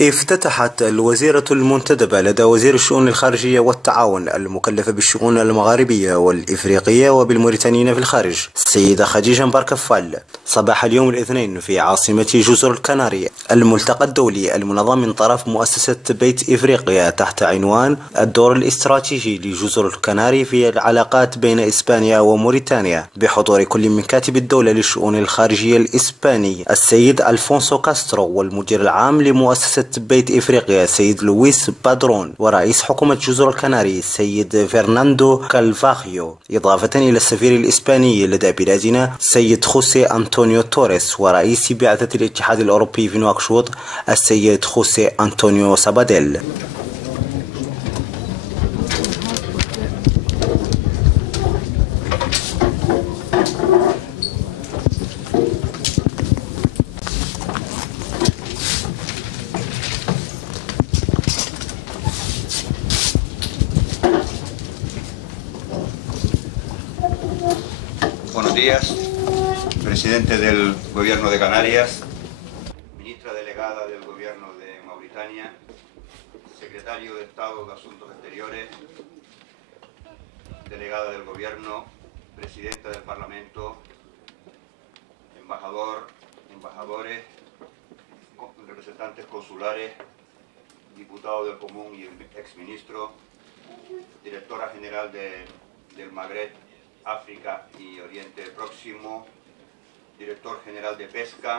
افتتحت الوزيرة المنتدبة لدى وزير الشؤون الخارجية والتعاون المكلفة بالشؤون المغاربية والإفريقية وبالموريتانيين في الخارج السيدة خديجة مباركفال صباح اليوم الاثنين في عاصمة جزر الكناري الملتقى الدولي المنظم من طرف مؤسسة بيت إفريقيا تحت عنوان الدور الاستراتيجي لجزر الكناري في العلاقات بين إسبانيا وموريتانيا بحضور كل من كاتب الدولة للشؤون الخارجية الإسباني السيد ألفونسو كاسترو والمدير العام لمؤسسة بيت إفريقيا السيد لويس بادرون ورئيس حكومة جزر الكناري السيد فرناندو كالفاخيو إضافة إلى السفير الإسباني لدى بلادنا السيد خوسي أنطونيو توريس ورئيس بعثة الاتحاد الأوروبي في نواكشوط السيد خوسي أنطونيو ساباديل. Buenos días, presidente del Gobierno de Canarias, ministra delegada del Gobierno de Mauritania, secretario de Estado de Asuntos Exteriores, delegada del Gobierno, presidenta del Parlamento, embajadores, representantes consulares, diputado del Común y exministro, directora general del Magreb, África y Oriente Próximo, director general de Pesca,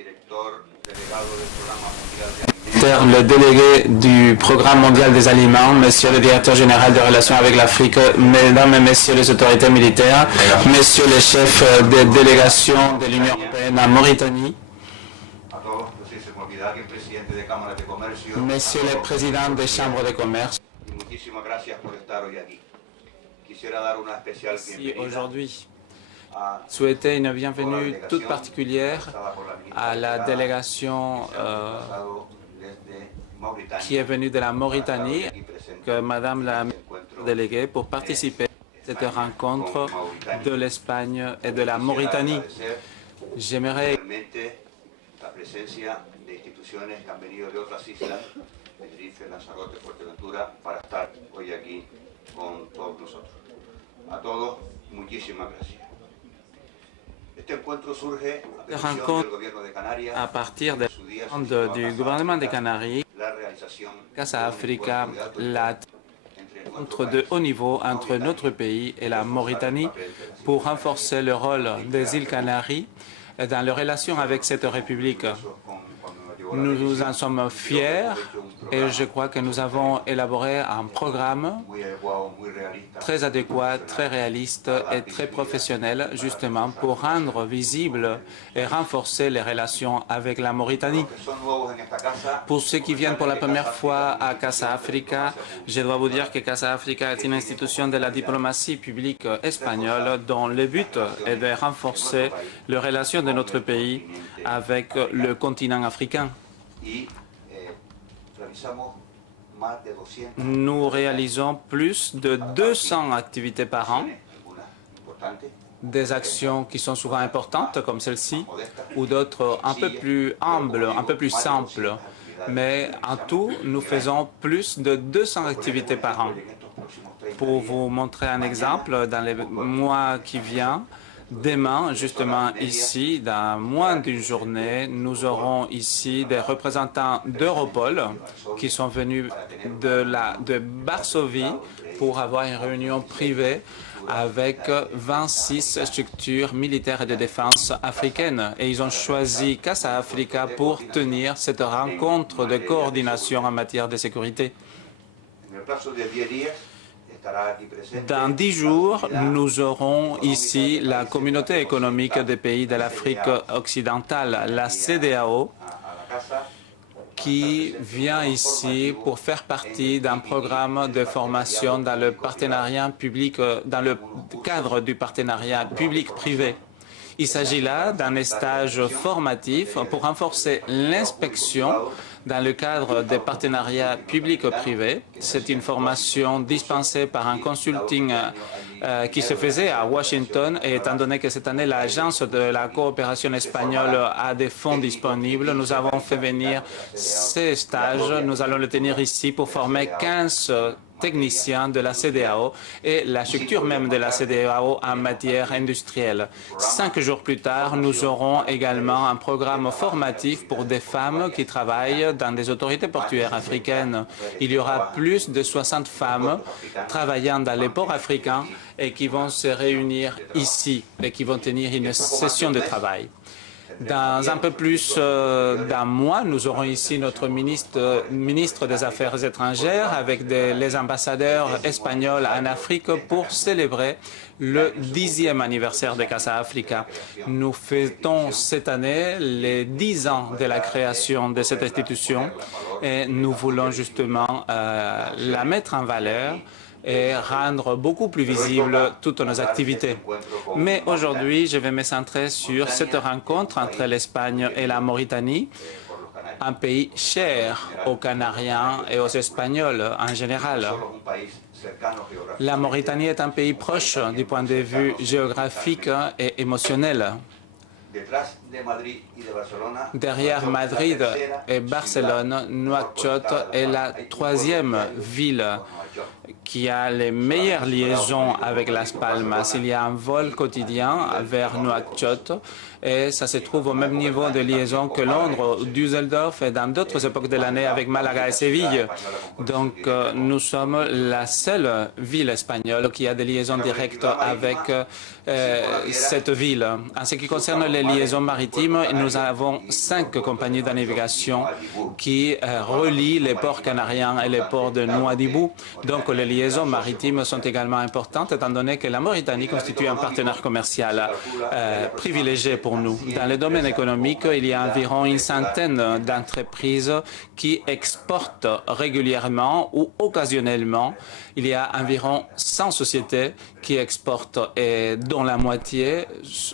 director delegado del Programa Mondial de Alimentos. Le délégué du Programme Mondial des Aliments, Monsieur le directeur général des relations avec l'Afrique, Mesdames et Messieurs les autorités militaires, Messieurs les chefs des délégations de l'Union européenne en Mauritanie, Messieurs les présidents des chambres de commerce. Ici aujourd'hui, souhaiter une bienvenue toute particulière à la délégation qui est venue de la Mauritanie, que Madame la déléguée, pour participer à cette rencontre de l'Espagne et de la Mauritanie. J'aimerais Cette rencontre à partir des demandes du gouvernement des Canaries, Casa Africa, la rencontre de haut niveau entre notre pays et la Mauritanie pour renforcer le rôle des îles Canaries dans les relations avec cette république. Nous en sommes fiers et je crois que nous avons élaboré un programme très adéquat, très réaliste et très professionnel justement pour rendre visible et renforcer les relations avec la Mauritanie. Pour ceux qui viennent pour la première fois à Casa Africa, je dois vous dire que Casa Africa est une institution de la diplomatie publique espagnole dont le but est de renforcer les relations de notre pays avec le continent africain. Nous réalisons plus de 200 activités par an, des actions qui sont souvent importantes comme celle-ci, ou d'autres un peu plus humbles, un peu plus simples. Mais en tout, nous faisons plus de 200 activités par an. Pour vous montrer un exemple, dans les mois qui viennent, demain, justement ici, dans moins d'une journée, nous aurons ici des représentants d'Europol qui sont venus de Varsovie pour avoir une réunion privée avec 26 structures militaires et de défense africaines. Et ils ont choisi Casa Africa pour tenir cette rencontre de coordination en matière de sécurité. Dans 10 jours, nous aurons ici la communauté économique des pays de l'Afrique occidentale, la CEDEAO, qui vient ici pour faire partie d'un programme de formation dans le partenariat public, dans le cadre du partenariat public-privé. Il s'agit là d'un stage formatif pour renforcer l'inspection dans le cadre des partenariats publics-privés. C'est une formation dispensée par un consulting qui se faisait à Washington. Et étant donné que cette année, l'Agence de la coopération espagnole a des fonds disponibles, nous avons fait venir ces stages. Nous allons le tenir ici pour former 15 techniciens de la CEDEAO et la structure même de la CEDEAO en matière industrielle. 5 jours plus tard, nous aurons également un programme formatif pour des femmes qui travaillent dans des autorités portuaires africaines. Il y aura plus de 60 femmes travaillant dans les ports africains et qui vont se réunir ici et qui vont tenir une session de travail. Dans un peu plus d'un mois, nous aurons ici notre ministre des Affaires étrangères avec les ambassadeurs espagnols en Afrique pour célébrer le 10e anniversaire de Casa Africa. Nous fêtons cette année les 10 ans de la création de cette institution et nous voulons justement la mettre en valeur et rendre beaucoup plus visibles toutes nos activités. Mais aujourd'hui, je vais me centrer sur cette rencontre entre l'Espagne et la Mauritanie, un pays cher aux Canariens et aux Espagnols en général. La Mauritanie est un pays proche du point de vue géographique et émotionnel. Derrière Madrid et Barcelone, Nouakchott est la 3e ville qui a les meilleures liaisons avec Las Palmas. Il y a un vol quotidien vers Nouakchott et ça se trouve au même niveau de liaison que Londres, Düsseldorf et dans d'autres époques de l'année avec Malaga et Séville. Donc nous sommes la seule ville espagnole qui a des liaisons directes avec cette ville. En ce qui concerne les liaisons maritimes, nous avons 5 compagnies de navigation qui relient les ports canariens et les ports de Nouadhibou. Donc les liaisons maritimes sont également importantes étant donné que la Mauritanie constitue un partenaire commercial privilégié pour nous. Dans le domaine économique, il y a environ une centaine d'entreprises qui exportent régulièrement ou occasionnellement. Il y a environ 100 sociétés qui exportent et dont la moitié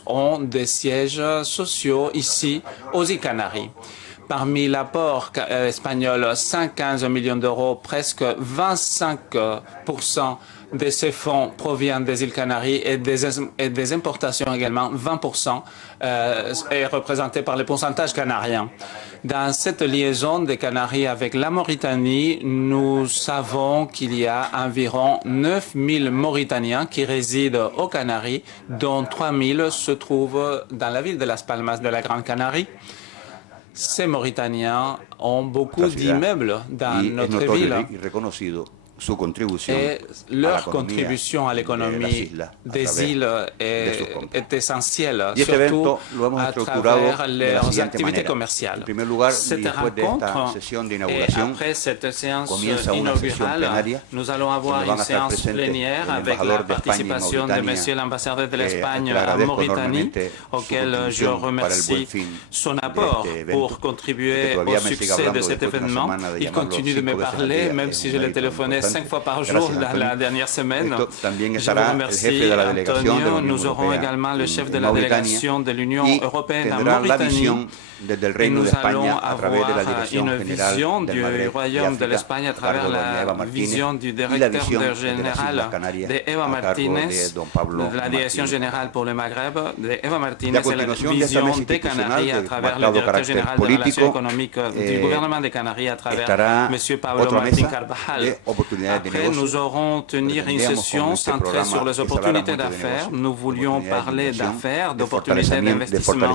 ont des sièges sociaux ici aux îles Canaries. Parmi l'apport espagnol, 115 millions d'euros, presque 25% de ces fonds proviennent des îles Canaries et des importations également, 20% est représenté par les pourcentages canariens. Dans cette liaison des Canaries avec la Mauritanie, nous savons qu'il y a environ 9000 Mauritaniens qui résident aux Canaries, dont 3000 se trouvent dans la ville de Las Palmas de la Grande Canarie. Ces Mauritaniens ont beaucoup d'immeubles dans notre ville et leur contribution à l'économie des îles est essentielle, surtout à travers leurs activités commerciales. Cette rencontre et après cette séance inaugurale, nous allons avoir une séance plénière avec la participation de Monsieur l'ambassadeur de l'Espagne en Mauritanie, auquel je remercie son apport pour contribuer au succès de cet événement. Il continue de me parler, même si je l'ai téléphoné 5 fois par jour dans la dernière semaine. Je vous remercie, Antonio. Nous aurons également le chef de la délégation de l'Union européenne en Mauritanie. Et nous allons avoir une vision du Royaume de l'Espagne à travers la vision du directeur général de Eva Martínez, de la direction générale pour le Maghreb, de Eva Martínez, et la vision des Canaries à travers le directeur général des relations économiques du gouvernement des Canaries à travers M. Pablo Martín Carvajal. Après, nous aurons tenir une session centrée sur les opportunités d'affaires. Nous voulions parler d'affaires, d'opportunités d'investissement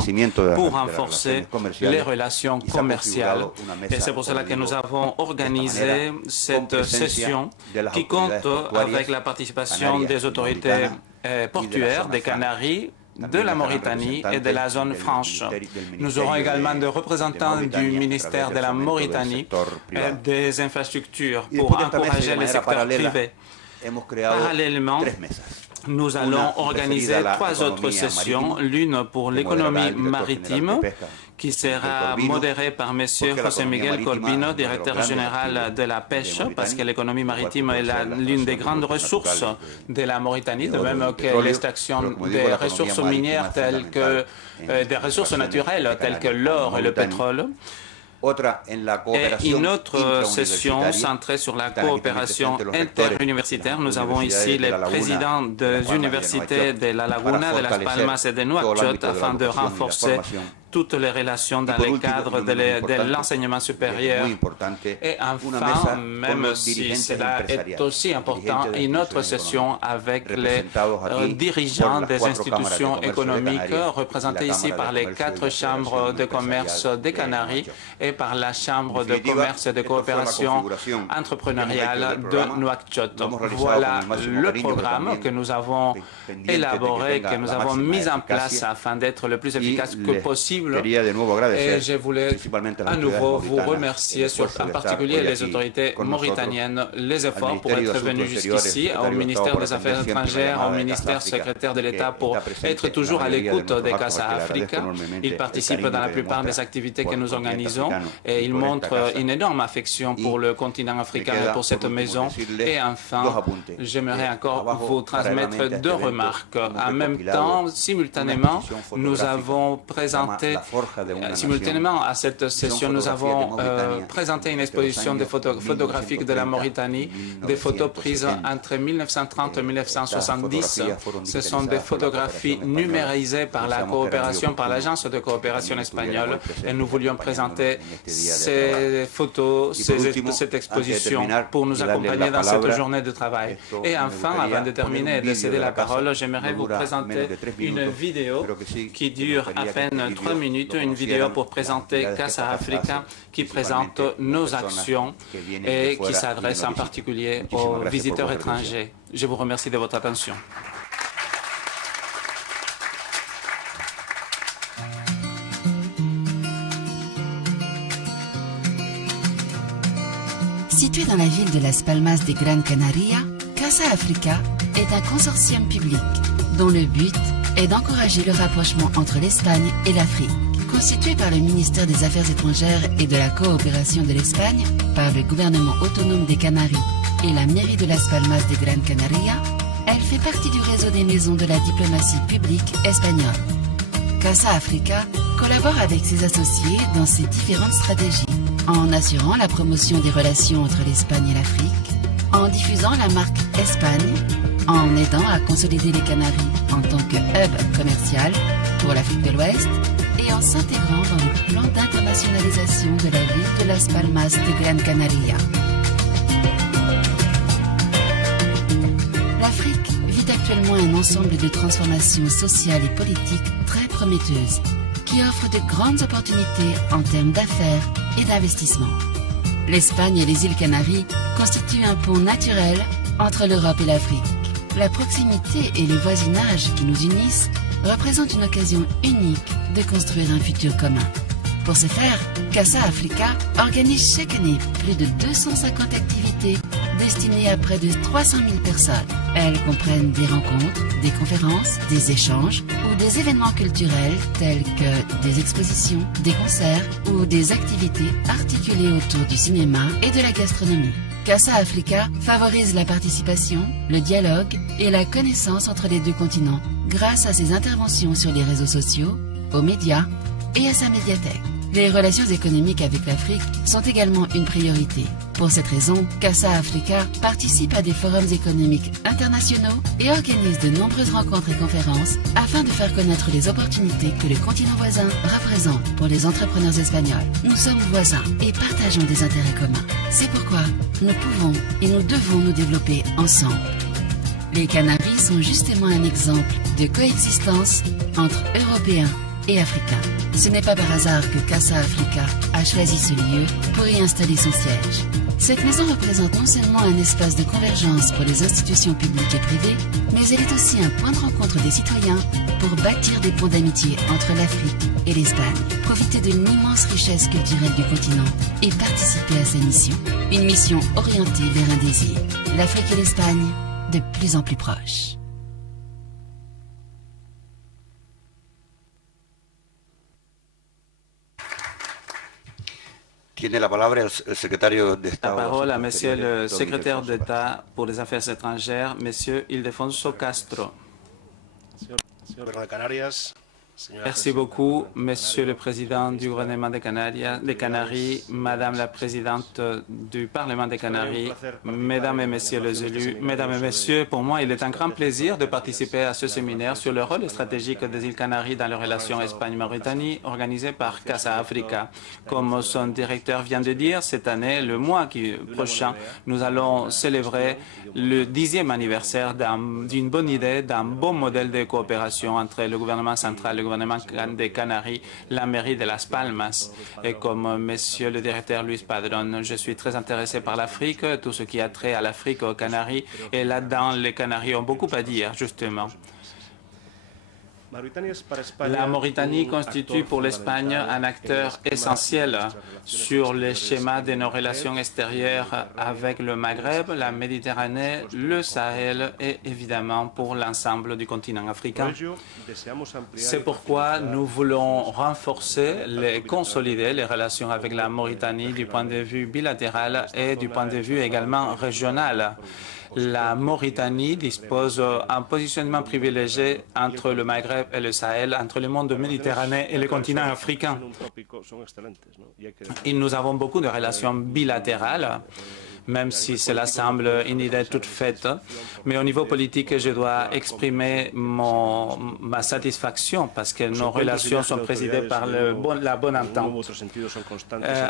pour renforcer les relations commerciales. Et c'est pour cela que nous avons organisé cette session qui compte avec la participation des autorités portuaires des Canaries, de la Mauritanie et de la zone franche. Nous aurons également des représentants du ministère de la Mauritanie et des infrastructures pour encourager le secteur privé. Parallèlement, nous allons organiser 3 autres sessions, l'une pour l'économie maritime, qui sera modérée par M. José Miguel Corbino, directeur général de la pêche, parce que l'économie maritime est l'une des grandes ressources de la Mauritanie, de même que l'extraction des ressources minières telles que des ressources naturelles telles que l'or et le pétrole. Et une autre session centrée sur la coopération interuniversitaire. Nous avons ici les présidents des universités de La Laguna, de Las Palmas et de Nouakchott afin de renforcer toutes les relations dans le cadre de l'enseignement supérieur. Et enfin, même si cela est aussi important, une autre session avec les dirigeants des institutions économiques représentés ici par les 4 chambres de commerce des Canaries et par la chambre de commerce et de coopération entrepreneuriale de Nouakchott. Voilà le programme que nous avons élaboré, que nous avons mis en place afin d'être le plus efficace que possible. Et je voulais à nouveau vous remercier, en particulier les autorités mauritaniennes, les efforts pour être venus jusqu'ici, au ministère des Affaires étrangères, au ministère secrétaire de l'État, pour être toujours à l'écoute des Casa Africa. Ils participent dans la plupart des activités que nous organisons et ils montrent une énorme affection pour le continent africain et pour cette maison. Et enfin, j'aimerais encore vous transmettre 2 remarques. En même temps, simultanément, nous avons présenté simultanément à cette session, nous avons présenté une exposition de photographiques de la Mauritanie, des photos prises entre 1930 et 1970. Ce sont des photographies numérisées par la coopération, par l'agence de coopération espagnole, et nous voulions présenter ces photos, cette exposition pour nous accompagner dans cette journée de travail. Et enfin, avant de terminer et de céder la parole, j'aimerais vous présenter une vidéo qui dure à peine 3 minutes, une vidéo pour présenter Casa Africa, qui présente nos actions et qui s'adresse en particulier aux visiteurs étrangers. Je vous remercie de votre attention. Située dans la ville de Las Palmas de Gran Canaria, Casa Africa est un consortium public dont le but est d'encourager le rapprochement entre l'Espagne et l'Afrique. Constituée par le ministère des Affaires étrangères et de la coopération de l'Espagne, par le gouvernement autonome des Canaries et la mairie de Las Palmas de Gran Canaria, elle fait partie du réseau des maisons de la diplomatie publique espagnole. Casa Africa collabore avec ses associés dans ses différentes stratégies, en assurant la promotion des relations entre l'Espagne et l'Afrique, en diffusant la marque Espagne, en aidant à consolider les Canaries en tant que hub commercial pour l'Afrique de l'Ouest, et en s'intégrant dans le plan d'internationalisation de la ville de Las Palmas de Gran Canaria. L'Afrique vit actuellement un ensemble de transformations sociales et politiques très prometteuses, qui offrent de grandes opportunités en termes d'affaires et d'investissement. L'Espagne et les îles Canaries constituent un pont naturel entre l'Europe et l'Afrique. La proximité et le voisinage qui nous unissent représentent une occasion unique de construire un futur commun. Pour ce faire, Casa Africa organise chaque année plus de 250 activités destinées à près de 300 000 personnes. Elles comprennent des rencontres, des conférences, des échanges ou des événements culturels tels que des expositions, des concerts ou des activités articulées autour du cinéma et de la gastronomie. Casa Africa favorise la participation, le dialogue et la connaissance entre les 2 continents grâce à ses interventions sur les réseaux sociaux, aux médias et à sa médiathèque. Les relations économiques avec l'Afrique sont également une priorité. Pour cette raison, Casa Africa participe à des forums économiques internationaux et organise de nombreuses rencontres et conférences afin de faire connaître les opportunités que le continent voisin représente pour les entrepreneurs espagnols. Nous sommes voisins et partageons des intérêts communs. C'est pourquoi nous pouvons et nous devons nous développer ensemble. Les Canaries sont justement un exemple de coexistence entre Européens et Africains. Ce n'est pas par hasard que Casa Africa a choisi ce lieu pour y installer son siège. Cette maison représente non seulement un espace de convergence pour les institutions publiques et privées, mais elle est aussi un point de rencontre des citoyens pour bâtir des ponts d'amitié entre l'Afrique et l'Espagne, profiter de l'immense richesse culturelle du continent et participer à sa mission. Une mission orientée vers un désir, l'Afrique et l'Espagne de plus en plus proches. La parole à Monsieur le secrétaire d'État pour les Affaires étrangères, Monsieur Ildefonso Castro. Merci beaucoup, Monsieur le Président du gouvernement des Canaries, Madame la Présidente du Parlement des Canaries, Mesdames et Messieurs les élus, Mesdames et Messieurs, pour moi, il est un grand plaisir de participer à ce séminaire sur le rôle stratégique des îles Canaries dans les relations Espagne-Mauritanie organisé par Casa Africa. Comme son directeur vient de dire, cette année, le mois prochain, nous allons célébrer le 10e anniversaire d'une bonne idée, d'un bon modèle de coopération entre le gouvernement central, le gouvernement des Canaries, la mairie de Las Palmas. Et comme Monsieur le directeur Luis Padrón, je suis très intéressé par l'Afrique, tout ce qui a trait à l'Afrique, aux Canaries. Et là-dedans, les Canaries ont beaucoup à dire, justement. La Mauritanie constitue pour l'Espagne un acteur essentiel sur le schéma de nos relations extérieures avec le Maghreb, la Méditerranée, le Sahel et évidemment pour l'ensemble du continent africain. C'est pourquoi nous voulons renforcer et consolider les relations avec la Mauritanie du point de vue bilatéral et du point de vue également régional. La Mauritanie dispose d'un positionnement privilégié entre le Maghreb et le Sahel, entre le monde méditerranéen et le continent africain. Et nous avons beaucoup de relations bilatérales, même si cela semble une idée toute faite. Mais au niveau politique, je dois exprimer ma satisfaction parce que nos relations sont présidées par la bonne entente.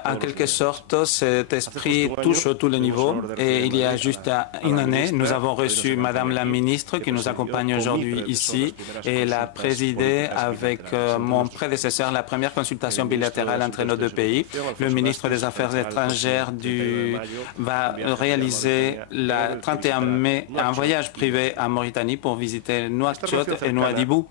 En quelque sorte, cet esprit touche tous les niveaux et il y a juste une année, nous avons reçu Madame la ministre qui nous accompagne aujourd'hui ici et elle a présidé avec mon prédécesseur la première consultation bilatérale entre nos deux pays. Le ministre des Affaires étrangères va réaliser le 31 mai un voyage privé en Mauritanie pour visiter Nouakchott et Nouadhibou.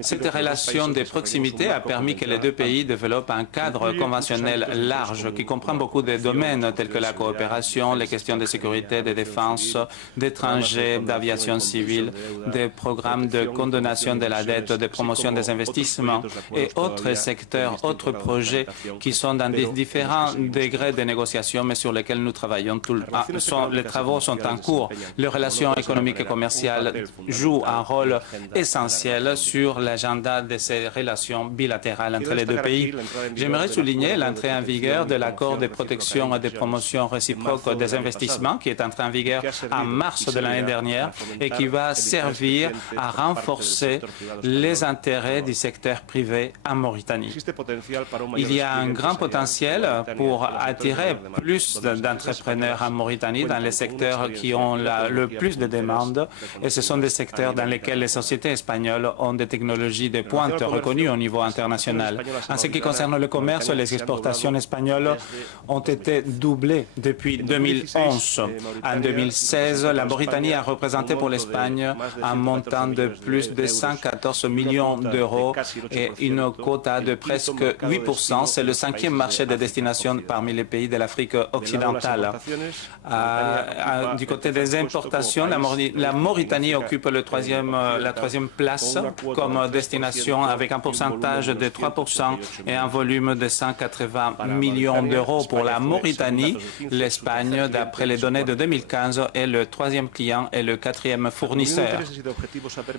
Cette relation de proximité a permis que les deux pays développent un cadre conventionnel large qui comprend beaucoup de domaines tels que la coopération, les questions de sécurité, de défense, d'étrangers, d'aviation civile, des programmes de condamnation de la dette, de promotion des investissements et autres secteurs, autres projets qui sont dans des différents degrés de négociation mais sur lesquels nous travaillons tout le temps. Les travaux sont en cours. Les relations économiques et commerciales jouent un rôle essentiel sur l'agenda de ces relations bilatérales entre les deux pays. J'aimerais souligner l'entrée en vigueur de l'accord de protection et de promotion réciproque des investissements qui est entré en vigueur en mars de l'année dernière et qui va servir à renforcer les intérêts du secteur privé en Mauritanie. Il y a un grand potentiel pour attirer plus d'entrepreneurs en Mauritanie dans les secteurs qui ont le plus de demandes et ce sont des secteurs dans lesquels les sociétés espagnoles ont des technologies de pointe reconnues au niveau international. En ce qui concerne le commerce, les exportations espagnoles ont été doublées depuis 2011. En 2016, la Mauritanie a représenté pour l'Espagne un montant de plus de 114 millions d'euros et une quota de presque 8%. C'est le 5e marché de destination parmi les pays de l'Afrique occidentale. Du côté des importations, la Mauritanie occupe la troisième place comme destination avec un pourcentage de 3% et un volume de 180 millions d'euros. Pour la Mauritanie, l'Espagne, d'après les données de 2015, est le 3e client et le 4e fournisseur.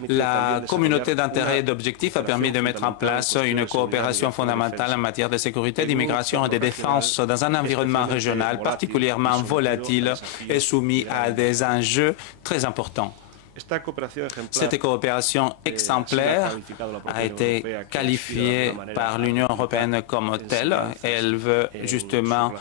La communauté d'intérêts et d'objectifs a permis de mettre en place une coopération fondamentale en matière de sécurité, d'immigration et de défense dans un environnement régional particulièrement volatile et soumis à des enjeux très importants. Cette coopération exemplaire a été qualifiée par l'Union européenne comme telle. Elle veut justement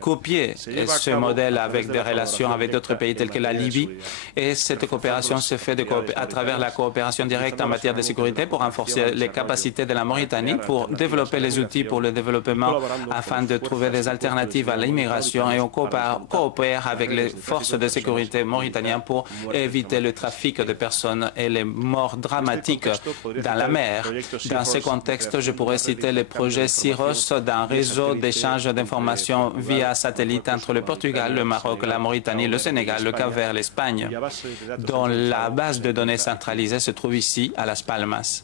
copier ce modèle avec des relations avec d'autres pays tels que la Libye. Et cette coopération se fait à travers la coopération directe en matière de sécurité pour renforcer les capacités de la Mauritanie, pour développer les outils pour le développement afin de trouver des alternatives à l'immigration et on coopère avec les forces de sécurité mauritaniennes pour éviter le trafic de personnes et les morts dramatiques dans la mer. Dans ce contexte, je pourrais citer le projet CIROS d'un réseau d'échange d'informations via satellite entre le Portugal, le Maroc, la Mauritanie, le Sénégal, le Cap-Vert, l'Espagne, dont la base de données centralisée se trouve ici, à Las Palmas.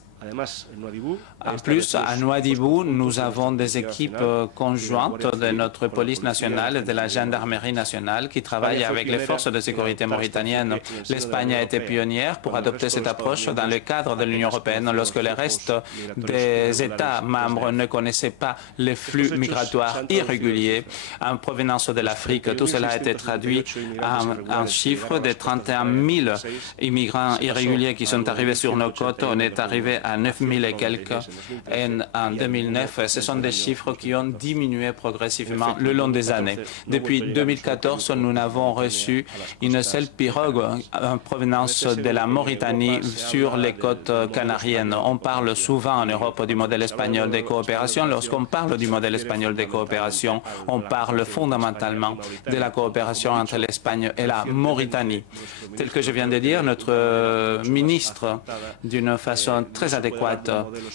En plus, à Nouadhibou, nous avons des équipes conjointes de notre police nationale et de la gendarmerie nationale qui travaillent avec les forces de sécurité mauritaniennes. L'Espagne a été pionnière pour adopter cette approche dans le cadre de l'Union européenne lorsque le reste des États membres ne connaissaient pas les flux migratoires irréguliers en provenance de l'Afrique. Tout cela a été traduit en chiffre de 31 000 immigrants irréguliers qui sont arrivés sur nos côtes. On est arrivé à 9 000 et quelques en 2009. Ce sont des chiffres qui ont diminué progressivement le long des années. Depuis 2014, nous n'avons reçu une seule pirogue en provenance de la Mauritanie sur les côtes canariennes. On parle souvent en Europe du modèle espagnol de coopération. Lorsqu'on parle du modèle espagnol de coopération, on parle fondamentalement de la coopération entre l'Espagne et la Mauritanie. Tel que je viens de dire, notre ministre, d'une façon très adéquate,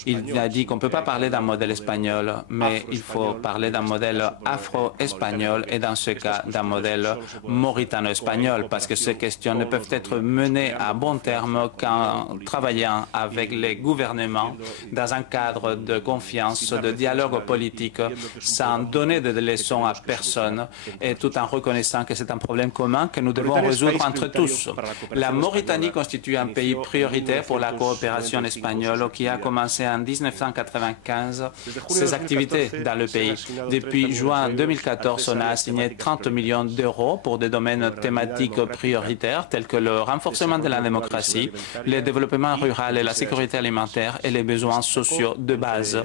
il a dit qu'on ne peut pas parler d'un modèle espagnol, mais il faut parler d'un modèle afro-espagnol et dans ce cas d'un modèle mauritano-espagnol, parce que ces questions ne peuvent être menées à bon terme qu'en travaillant avec les gouvernements dans un cadre de confiance, de dialogue politique, sans donner de leçons à personne et tout en reconnaissant que c'est un problème commun que nous devons résoudre entre tous. La Mauritanie constitue un pays prioritaire pour la coopération espagnole qui a commencé en 1995 ses activités dans le pays. Depuis juin 2014, on a assigné 30 millions d'euros pour des domaines thématiques prioritaires tels que le renforcement de la démocratie, le développement rural et la sécurité alimentaire et les besoins sociaux de base.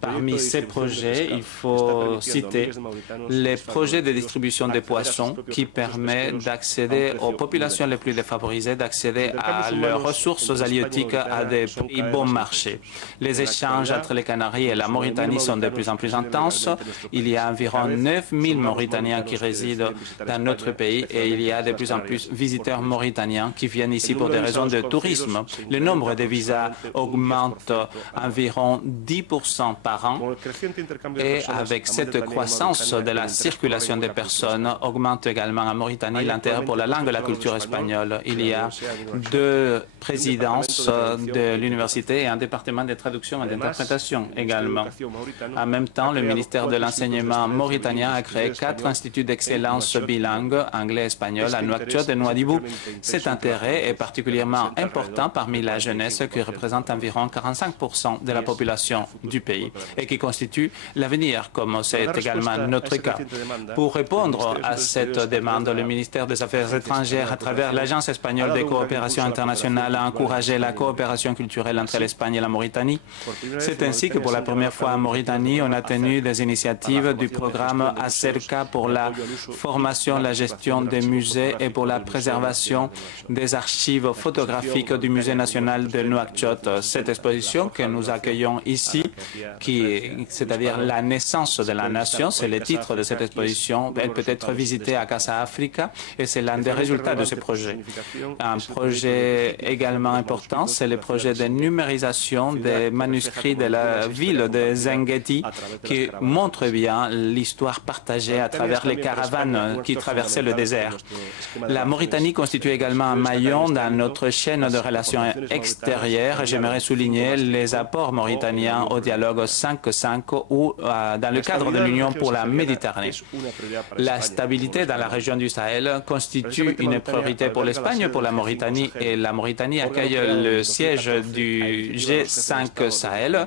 Parmi ces projets, il faut citer les projets de distribution des poissons qui permettent d'accéder aux populations les plus défavorisées, d'accéder à leurs ressources halieutiques à des prix bon marché. Les échanges entre les Canaries et la Mauritanie sont de plus en plus intenses. Il y a environ 9 000 Mauritaniens qui résident dans notre pays et il y a de plus en plus de visiteurs mauritaniens qui viennent ici pour des raisons de tourisme. Le nombre de visas augmente environ 10% par an et avec cette croissance de la circulation des personnes augmente également en Mauritanie l'intérêt pour la langue et la culture espagnole. Il y a 2 présidences de l'université et un département de traduction et d'interprétation également. En même temps, le ministère de l'enseignement mauritanien a créé 4 instituts d'excellence bilingues, anglais et espagnol, à Nouakchott et Nouadhibou. Cet intérêt est particulièrement important parmi la jeunesse qui représente environ 45% de la population du pays et qui constitue l'avenir, comme c'est également notre cas. Pour répondre à cette demande, le ministère des Affaires étrangères, à travers l'Agence espagnole de coopération internationale, a encouragé la coopération culturelle entre l'Espagne et la Mauritanie. C'est ainsi que pour la première fois en Mauritanie, on a tenu des initiatives du programme ACERCA pour la formation, la gestion des musées et pour la préservation des archives photographiques du Musée national de Nouakchott. Cette exposition que nous accueillons ici, c'est-à-dire la naissance de la nation, c'est le titre de cette exposition. Elle peut être visitée à Casa Africa et c'est l'un des résultats de ce projet. Un projet également important, c'est le projet de numérisation des manuscrits de la ville de Zenguetti qui montre bien l'histoire partagée à travers les caravanes qui traversaient le désert. La Mauritanie constitue également un maillon dans notre chaîne de relations extérieures. J'aimerais souligner les apports mauritaniens au dialogue 5-5 ou dans le cadre de l'Union pour la Méditerranée. La stabilité dans la région du Sahel constitue une priorité pour l'Espagne et pour la Mauritanie, et la Mauritanie accueille le siège du G5 Sahel,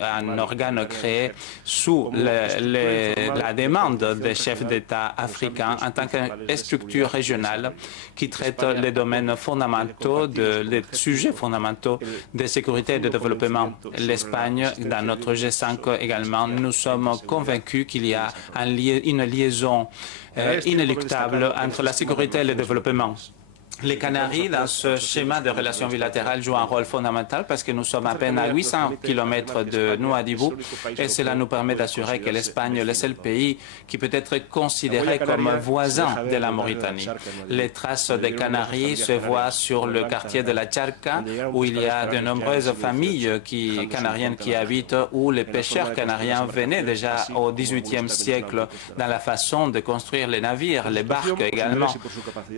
un organe créé sous la demande des chefs d'État africains en tant que structure régionale qui traite les domaines fondamentaux, les sujets fondamentaux de sécurité et de développement. L'Espagne, dans notre G5 également, nous sommes convaincus qu'il y a une liaison inéluctable entre la sécurité et le développement. Les Canaries, dans ce schéma de relations bilatérales, jouent un rôle fondamental parce que nous sommes à peine à 800 km de Nouadhibou et cela nous permet d'assurer que l'Espagne est le seul pays qui peut être considéré comme voisin de la Mauritanie. Les traces des Canaries se voient sur le quartier de la Charca où il y a de nombreuses familles canariennes qui habitent, où les pêcheurs canariens venaient déjà au XVIIIe siècle dans la façon de construire les navires, les barques également.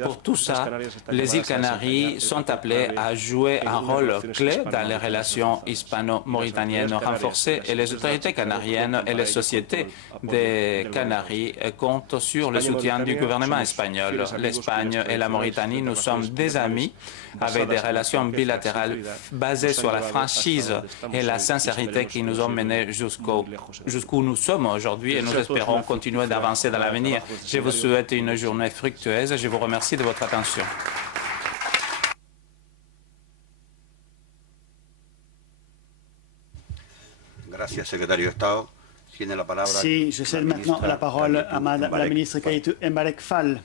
Pour tout ça, Les îles Canaries sont appelées à jouer un rôle clé dans les relations hispano-mauritaniennes renforcées et les autorités canariennes et les sociétés des Canaries comptent sur le soutien du gouvernement espagnol. L'Espagne et la Mauritanie, nous sommes des amis avec des relations bilatérales basées sur la franchise et la sincérité qui nous ont menés jusqu'où nous sommes aujourd'hui et nous espérons continuer d'avancer dans l'avenir. Je vous souhaite une journée fructueuse. Je vous remercie de votre attention. Gracias, secretario de Estado. Tiene la palabra. Si, je cède maintenant la parole à Madame la ministre Kayletou Mbalek Fall.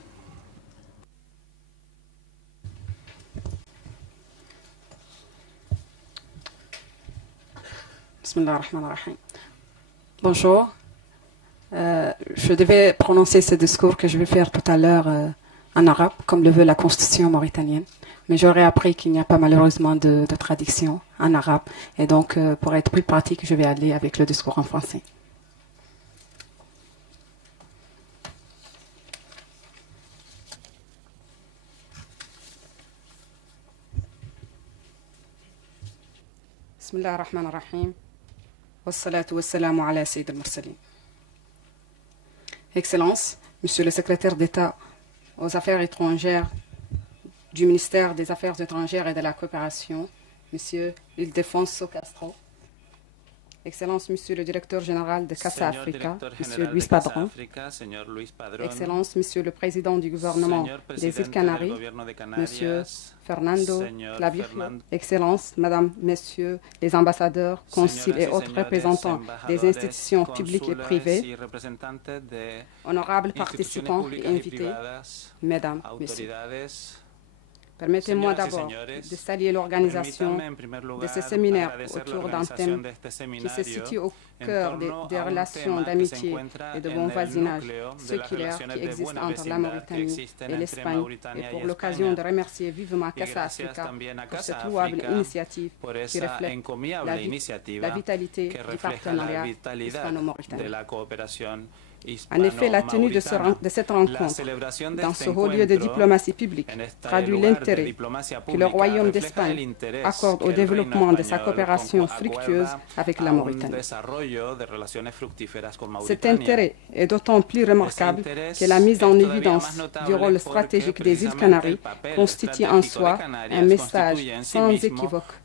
Bonjour. Je devais prononcer ce discours que je vais faire tout à l'heure en arabe, comme le veut la Constitution mauritanienne. Mais j'aurais appris qu'il n'y a pas malheureusement de traduction en arabe. Et donc, pour être plus pratique, je vais aller avec le discours en français. Bismillah ar-Rahman ar-Rahim. Wassalatu wassalamu ala sayyid al-Mursalin. Excellences, Monsieur le secrétaire d'État aux Affaires étrangères du ministère des Affaires étrangères et de la coopération, Monsieur Ildefonso Castro, Excellence, Monsieur le directeur général de Casa Africa, Monsieur Luis Padrón, Excellence, Monsieur le président du gouvernement des îles Canaries, Monsieur Fernando Clavijo, Excellence, Madame, Messieurs les ambassadeurs, consuls et autres représentants des institutions publiques et privées, honorables participants et invités, Mesdames, Messieurs. Permettez-moi d'abord de saluer l'organisation de ce séminaire autour d'un thème qui se situe au cœur des relations d'amitié et de bon voisinage séculaires qui existent entre la Mauritanie et l'Espagne, et pour l'occasion de remercier vivement Casa Africa pour cette louable initiative qui reflète la vitalité du partenariat hispano-mauritanien. En effet, la tenue de cette rencontre dans ce haut lieu de diplomatie publique traduit l'intérêt que le Royaume d'Espagne accorde au développement de sa coopération fructueuse avec la Mauritanie. Cet intérêt est d'autant plus remarquable que la mise en évidence du rôle stratégique des îles Canaries constitue en soi un message sans équivoque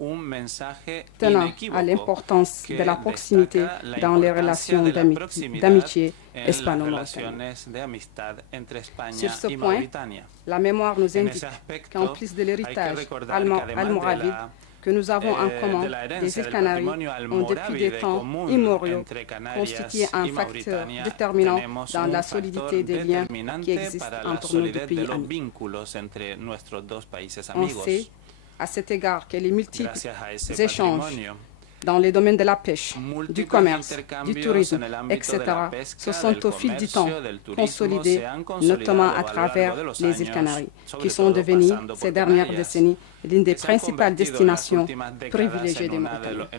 tenant à l'importance de la proximité dans les relations d'amitié hispano-mauritanienne. Sur ce point, la mémoire nous indique qu'en plus de l'héritage almoravide que nous avons en commun, les îles Canaries ont depuis des temps immémoriaux constitué un facteur déterminant dans la solidité des liens qui existent entre nos deux pays amis. On sait à cet égard que les multiples échanges dans les domaines de la pêche, du commerce, du tourisme, etc., se sont au fil du temps consolidés, notamment à travers les îles Canaries, qui sont devenues ces dernières décennies l'une des principales destinations privilégiées des Mauritaniens.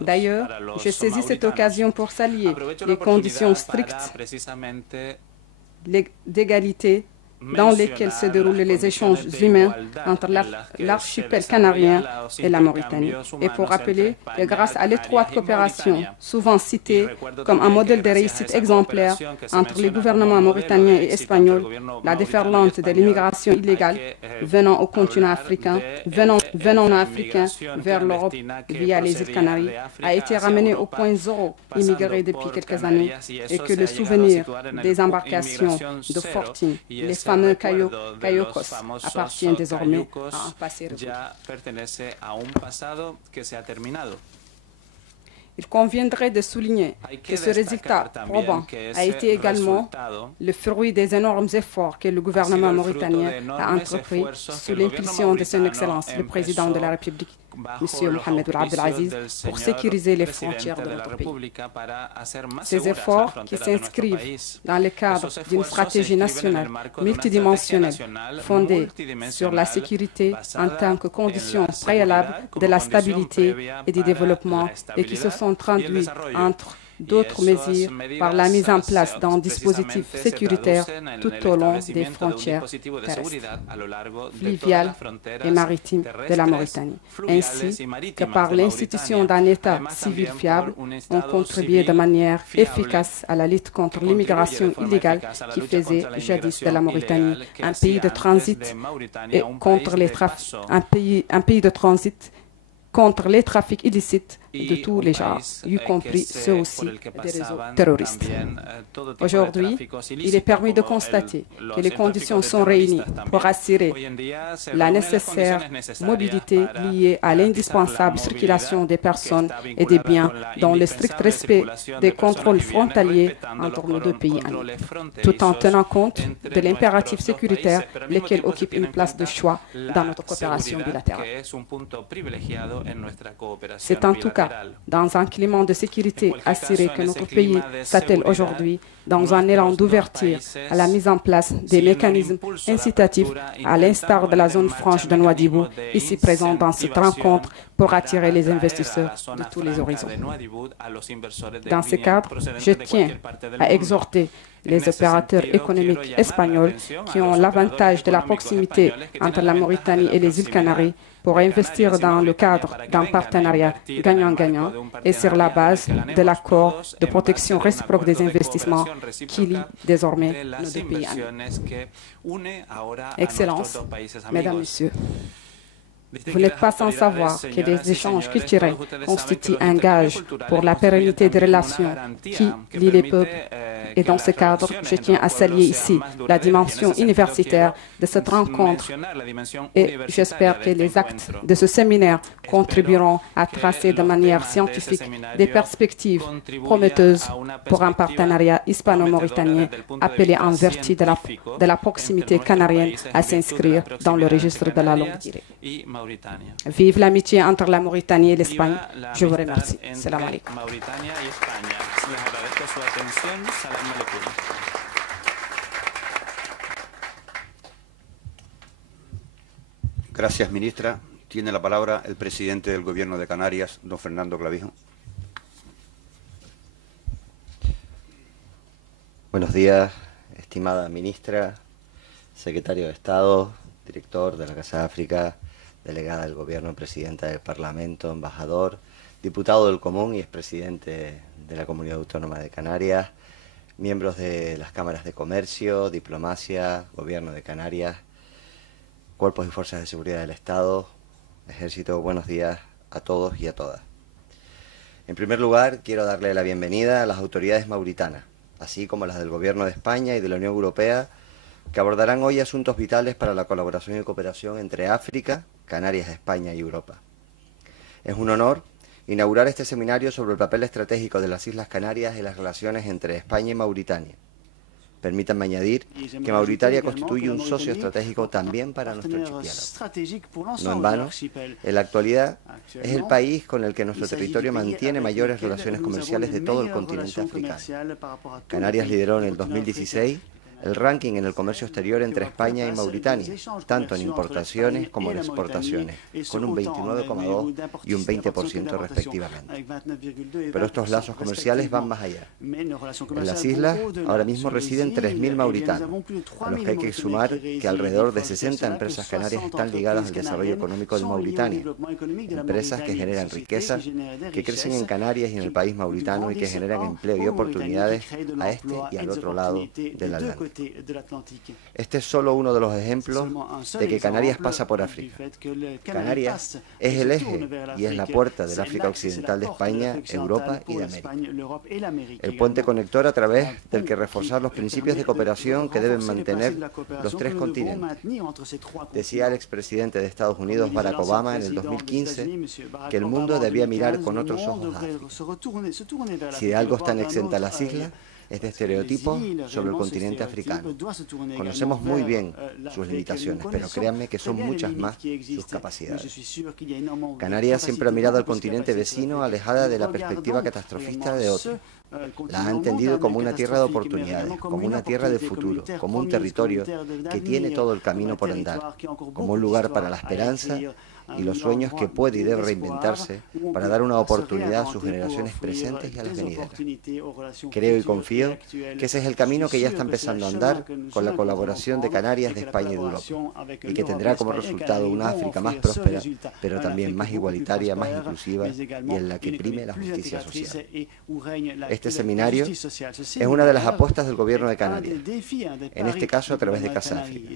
D'ailleurs, je saisis cette occasion pour saluer les conditions strictes d'égalité dans lesquels se déroulent les échanges humains entre l'archipel canarien et la Mauritanie, et pour rappeler que grâce à l'étroite coopération, souvent citée comme un modèle de réussite exemplaire entre les gouvernements mauritaniens et espagnols, la déferlante de l'immigration illégale venant au continent africain, venant africains vers l'Europe via les îles Canaries, a été ramenée au point zéro immigré depuis quelques années, et que le souvenir des embarcations de fortune, les fameux Cayocos, appartient désormais à un passé révolu. Il conviendrait de souligner que ce résultat probant a été également le fruit des énormes efforts que le gouvernement mauritanien a entrepris sous l'impulsion de son Excellence, le Président de la République, M. Mohamed Ould Abdel Aziz, pour sécuriser les frontières de notre pays. Ces efforts, qui s'inscrivent dans le cadre d'une stratégie nationale multidimensionnelle fondée sur la sécurité en tant que condition préalable de la stabilité et du développement, et qui se sont traduits entre d'autres mesures par la mise en place d'un dispositif sécuritaire tout au long des frontières terrestres, fluviales et maritimes de la Mauritanie, ainsi que par l'institution d'un État civil fiable, ont contribué de manière efficace à la lutte contre l'immigration illégale qui faisait jadis de la Mauritanie un pays de transit et contre un pays de transit contre les trafics illicites de tous les genres, y compris ceux aussi des réseaux terroristes. Aujourd'hui, il est permis de constater que les conditions sont réunies pour assurer la nécessaire mobilité liée à l'indispensable circulation des personnes et des biens dans le strict respect des contrôles frontaliers entre nos deux pays amis, tout en tenant compte de l'impératif sécuritaire, lequel occupe une place de choix dans notre coopération bilatérale. C'est en tout cas dans un climat de sécurité assuré que notre pays s'attelle aujourd'hui dans un élan d'ouverture à la mise en place des mécanismes incitatifs à l'instar de la zone franche de Nouadhibou, ici présente dans cette rencontre pour attirer les investisseurs de tous les horizons. Dans ce cadre, je tiens à exhorter les opérateurs économiques espagnols qui ont l'avantage de la proximité entre la Mauritanie et les îles Canaries pour investir dans le cadre d'un partenariat gagnant-gagnant et sur la base de l'accord de protection réciproque des investissements qui lie désormais nos deux pays amis. Excellences, Mesdames, Messieurs, vous n'êtes pas sans savoir que les échanges culturels constituent un gage pour la pérennité des relations qui lient les peuples. Et dans ce cadre, je tiens à saluer ici la dimension universitaire de cette rencontre et j'espère que les actes de ce séminaire contribueront à tracer de manière scientifique des perspectives prometteuses pour un partenariat hispano-mauritanien appelé en vertu de la proximité canarienne à s'inscrire dans le registre de la longue durée. Vive l'amitié entre la Mauritanie et l'Espagne. Je vous remercie. Salam alaikum. Gracias, ministra. Tiene la palabra el presidente del Gobierno de Canarias, don Fernando Clavijo. Buenos días, estimada ministra, secretario de Estado, director de la Casa de África, delegada del Gobierno, presidenta del Parlamento, embajador, diputado del Común y expresidente de la Comunidad Autónoma de Canarias, miembros de las cámaras de comercio, diplomacia, Gobierno de Canarias, cuerpos y fuerzas de seguridad del Estado, Ejército, buenos días a todos y a todas. En primer lugar, quiero darle la bienvenida a las autoridades mauritanas, así como las del Gobierno de España y de la Unión Europea, que abordarán hoy asuntos vitales para la colaboración y cooperación entre África, Canarias, España y Europa. Es un honor inaugurar este seminario sobre el papel estratégico de las Islas Canarias y las relaciones entre España y Mauritania. Permítanme añadir que Mauritania constituye un socio estratégico también para nuestro archipiélago. No en vano, en la actualidad es el país con el que nuestro territorio mantiene mayores relaciones comerciales de todo el continente africano. Canarias lideró en el 2016 el ranking en el comercio exterior entre España y Mauritania, tanto en importaciones como en exportaciones, con un 29,2% y un 20% respectivamente. Pero estos lazos comerciales van más allá. En las islas ahora mismo residen 3.000 mauritanos, a los que hay que sumar que alrededor de 60 empresas canarias están ligadas al desarrollo económico de Mauritania, empresas que generan riqueza, que crecen en Canarias y en el país mauritano y que generan empleo y oportunidades a este y al otro lado del Atlántico. Este es solo uno de los ejemplos de que Canarias pasa por África. Canarias es el eje y es la puerta del África Occidental de España, Europa y de América. El puente conector a través del que reforzar los principios de cooperación que deben mantener los tres continentes. Decía el expresidente de Estados Unidos, Barack Obama, en el 2015, que el mundo debía mirar con otros ojos a África. Si de algo están exentas las islas, es de estereotipos sobre el continente africano. Conocemos muy bien sus limitaciones, pero créanme que son muchas más sus capacidades. Canarias siempre ha mirado al continente vecino alejada de la perspectiva catastrofista de otro. La ha entendido como una tierra de oportunidades, como una tierra de futuro, como un territorio que tiene todo el camino por andar, como un lugar para la esperanza y los sueños que puede y debe reinventarse para dar una oportunidad a sus generaciones presentes y a las venideras. Creo y confío que ese es el camino que ya está empezando a andar con la colaboración de Canarias, de España y de Europa, y que tendrá como resultado una África más próspera, pero también más igualitaria, más inclusiva y en la que prime la justicia social. Este seminario es una de las apuestas del Gobierno de Canarias, en este caso a través de Casa África.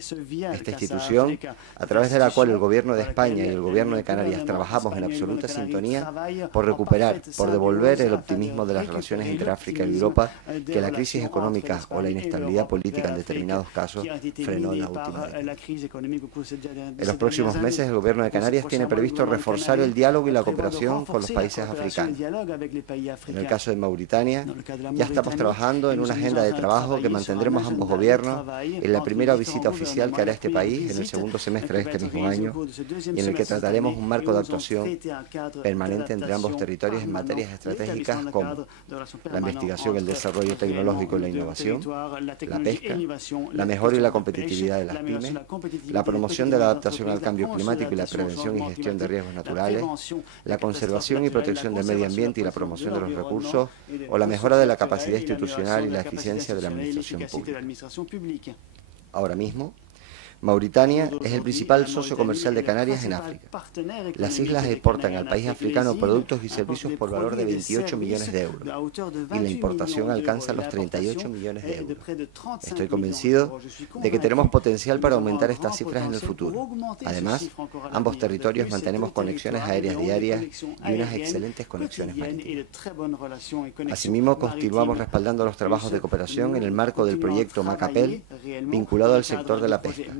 Esta institución, a través de la cual el Gobierno de España y el Gobierno de Canarias trabajamos en absoluta sintonía por recuperar, por devolver el optimismo de las relaciones entre África y Europa que la crisis económica o la inestabilidad política en determinados casos frenó en la última década. En los próximos meses el Gobierno de Canarias tiene previsto reforzar el diálogo y la cooperación con los países africanos. En el caso de Mauritania, ya estamos trabajando en una agenda de trabajo que mantendremos ambos gobiernos en la primera visita oficial que hará este país en el segundo semestre de este mismo año y en el que trataremos un marco de actuación permanente entre ambos territorios en materias estratégicas como la investigación, el desarrollo tecnológico y la innovación, la pesca, la mejora y la competitividad de las pymes, la promoción de la adaptación al cambio climático y la prevención y gestión de riesgos naturales, la conservación y protección del medio ambiente y la promoción de los recursos, o la mejora de la capacidad institucional y la eficiencia de la administración pública. Ahora mismo, Mauritania es el principal socio comercial de Canarias en África. Las islas exportan al país africano productos y servicios por valor de 28 millones de euros y la importación alcanza los 38 millones de euros. Estoy convencido de que tenemos potencial para aumentar estas cifras en el futuro. Además, ambos territorios mantenemos conexiones aéreas diarias y unas excelentes conexiones marítimas. Asimismo, continuamos respaldando los trabajos de cooperación en el marco del proyecto Macapel, vinculado al sector de la pesca.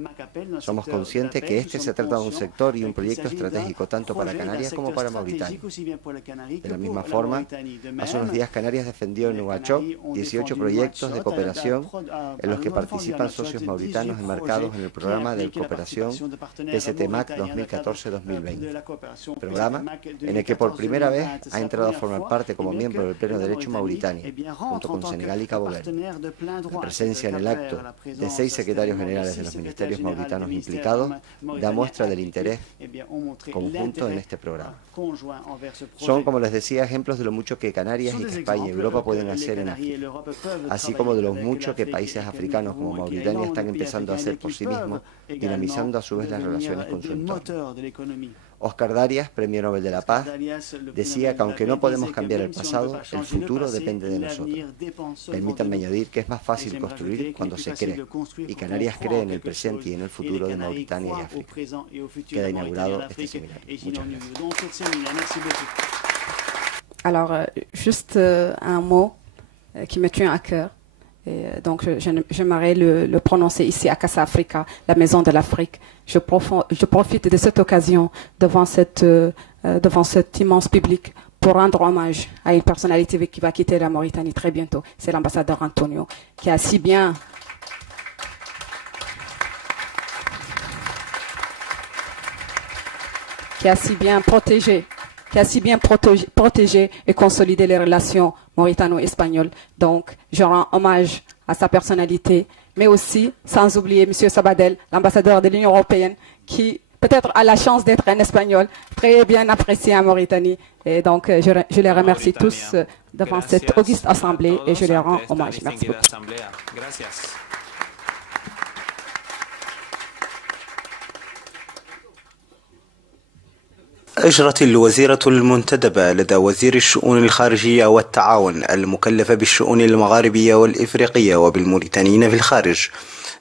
Somos conscientes que este se trata de un sector y un proyecto estratégico tanto para Canarias como para Mauritania. De la misma forma, hace unos días Canarias defendió en Nuakchot 18 proyectos de cooperación en los que participan socios mauritanos enmarcados en el programa de cooperación PST-MAC 2014-2020, programa en el que por primera vez ha entrado a formar parte como miembro del Pleno Derecho Mauritania, junto con Senegal y Cabo Verde. La presencia en el acto de 6 secretarios generales de los ministerios mauritanos implicados da muestra del interés conjunto en este programa. Son, como les decía, ejemplos de lo mucho que Canarias y que España y Europa pueden hacer en África, así como de lo mucho que países africanos como Mauritania están empezando a hacer por sí mismos, dinamizando a su vez las relaciones con su entorno. Oscar Darias, Premio Nobel de la Paz, decía que aunque no podemos cambiar el pasado, el futuro depende de nosotros. Permítanme añadir que es más fácil construir cuando se cree, y Canarias cree en el presente y en el futuro de Mauritania y África. Queda inaugurado este seminario. Muchas gracias. Alors, juste un mot qui me tient à cœur. Et donc, j'aimerais le prononcer ici à Casa Africa, la maison de l'Afrique. Je profite de cette occasion devant cet immense public pour rendre hommage à une personnalité qui va quitter la Mauritanie très bientôt. C'est l'ambassadeur Antonio, qui a si bien protégé et consolidé les relations mauritano-espagnoles. Donc, je rends hommage à sa personnalité, mais aussi, sans oublier M. Sabadell, l'ambassadeur de l'Union européenne, qui peut-être a la chance d'être un Espagnol très bien apprécié en Mauritanie. Et donc, je les remercie tous devant cette auguste assemblée et je les rends hommage. Merci beaucoup. أجرت الوزيرة المنتدبة لدى وزير الشؤون الخارجية والتعاون المكلفة بالشؤون المغاربية والإفريقية وبالموريتانيين في الخارج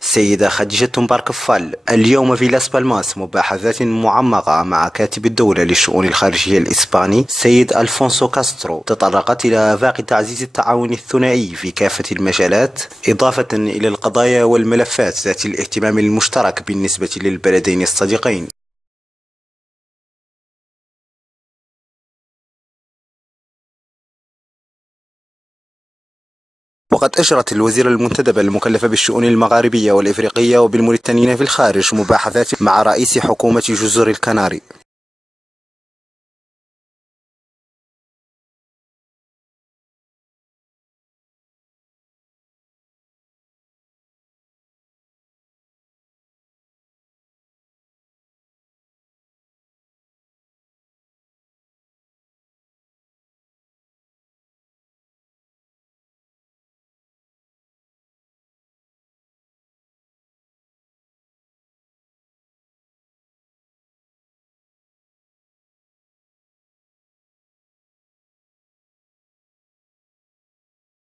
السيدة خديجة مباركفال اليوم في لاس بالماس مباحثات معمقة مع كاتب الدولة للشؤون الخارجية الإسباني سيد ألفونسو كاسترو تطرقت إلى آفاق تعزيز التعاون الثنائي في كافة المجالات إضافة إلى القضايا والملفات ذات الاهتمام المشترك بالنسبة للبلدين الصديقين. وقد أجرت الوزيرة المنتدبة المكلفة بالشؤون المغاربية والإفريقية وبالموريتانيين في الخارج مباحثات مع رئيس حكومة جزر الكناري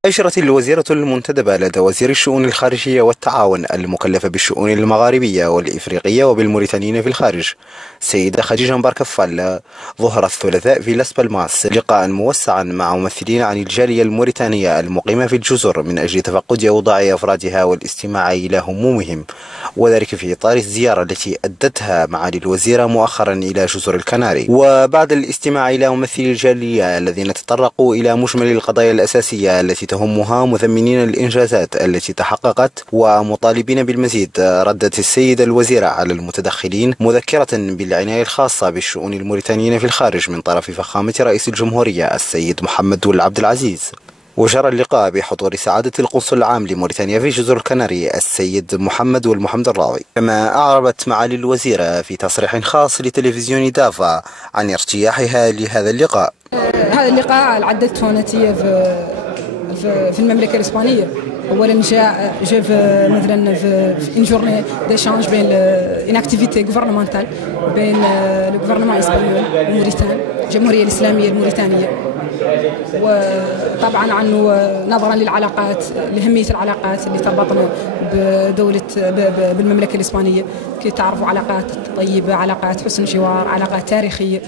أشرت الوزيرة المنتدبة لدى وزير الشؤون الخارجية والتعاون المكلفة بالشؤون المغاربية والإفريقية وبالموريتانيين في الخارج السيدة خديجة مباركفال ظهر الثلاثاء في لاس بالماس لقاء موسعا مع ممثلين عن الجالية الموريتانية المقيمة في الجزر من أجل تفقد أوضاع أفرادها والاستماع إلى همومهم، وذلك في إطار الزيارة التي أدتها معالي الوزيرة مؤخرا إلى جزر الكناري. وبعد الاستماع إلى ممثلي الجالية الذين تطرقوا إلى مجمل القضايا الأساسية التي تهمها مثمنين الإنجازات التي تحققت ومطالبين بالمزيد، ردت السيدة الوزيرة على المتدخلين مذكرة بالعناية الخاصة بالشؤون الموريتانيين في الخارج من طرف فخامة رئيس الجمهورية السيد محمد ولد عبد العزيز. وجرى اللقاء بحضور سعادة القنصل العام لموريتانيا في جزر الكناري السيد محمد والمحمد الراوي. كما أعربت معالي الوزيرة في تصريح خاص لتلفزيون دافا عن ارتياحها لهذا اللقاء. هذا اللقاء عدته نتيجة في المملكة الإسبانية. اولا جاء مثلا في ان جورني ديشانج بين ان اكتيفيتي غوفرنمونتال بين لو غوفرنمون اسبانيول وموريتان الجمهوريه الاسلاميه الموريتانيه، وطبعا عنه نظرا للعلاقات لاهميه العلاقات اللي تربطنا بدوله بالمملكه الاسبانيه، كي تعرفوا علاقات طيبه، علاقات حسن جوار، علاقات تاريخيه،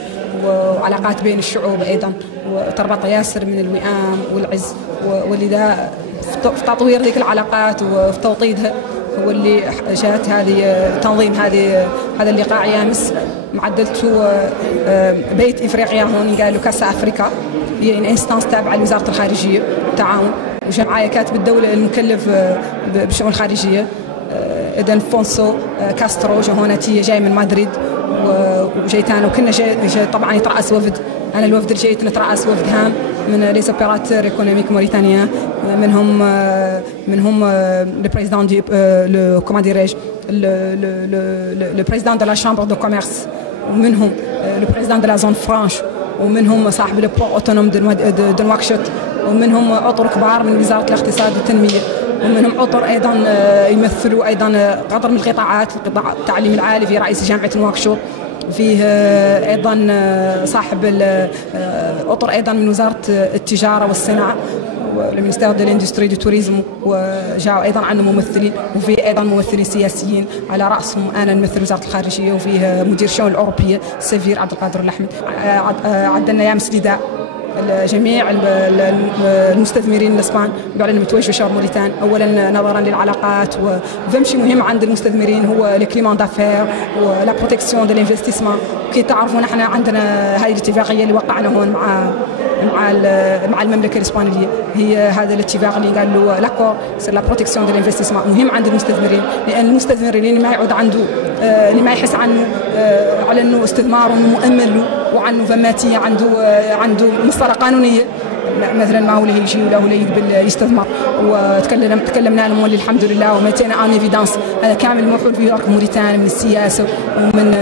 وعلاقات بين الشعوب ايضا، وتربط ياسر من الوئام والعز، ولذا في تطوير ذيك العلاقات وفي توطيدها هو اللي جات هذه تنظيم هذا اللقاء يامس. معدلته بيت افريقيا هون قالوا كاسا افريكا، هي ان انستانس تابعه لوزاره الخارجيه والتعاون، وجا معايا كاتب الدوله المكلف بالشؤون الخارجيه اذن فونسو كاسترو، جا هوناتي جاي من مدريد وجيت انا، وكنا جاي طبعا يترأس وفد، انا الوفد اللي جيت نترأس وفد هام من لي اوبيراتور ايكونوميك موريتانيان، منهم لو بريزيدون دي لو كومون ديريج لو بريزيدون دو لا شامبر دو كوميرس، ومنهم لو بريزيدون دو لا زون فرانش، ومنهم صاحب لو بور اوتونوم دو نواكشوط، ومنهم اطر كبار من وزاره الاقتصاد والتنميه، ومنهم اطر ايضا يمثلوا ايضا قطر من القطاعات، القطاع التعليم العالي في رئيس جامعه نواكشوط، فيه ايضا صاحب اطر ايضا من وزاره التجاره والصناعه والمينستير دو الاندستري دو توريزم، وجاءوا ايضا عنه ممثلين، وفيه ايضا ممثلين سياسيين على راسهم انا نمثل وزاره الخارجيه، وفيه مدير الشؤون الاوروبيه السفير عبد القادر الاحمد. عندنا يامس نداء جميع المستثمرين الاسبان بيعلنوا متوجه شعب موريتان، اولا نظرا للعلاقات، وفهم شيء مهم عند المستثمرين هو الكليمان دافير ولا بروتكسيون دو لانفستيسمون. كي تعرفوا نحن عندنا هذه الاتفاقيه اللي وقعنا هون مع المملكه الاسبانيه، هي هذا الاتفاق اللي قال له لاكور سير لا بروتكسيون دو لانفستيسمون، مهم عند المستثمرين، لان المستثمرين اللي ما يعود عنده اللي ما يحس عنه على انه استثمار مؤمن له وعنه فماتيه، عنده مسطره قانونيه، مثلا ما هو اللي يجي ولا هو اللي يقبل يستثمر. وتكلمنا لهم ولي الحمد لله ومتينا ان ايفيدانس هذا كامل موحول في دارك موريتان من السياسه ومن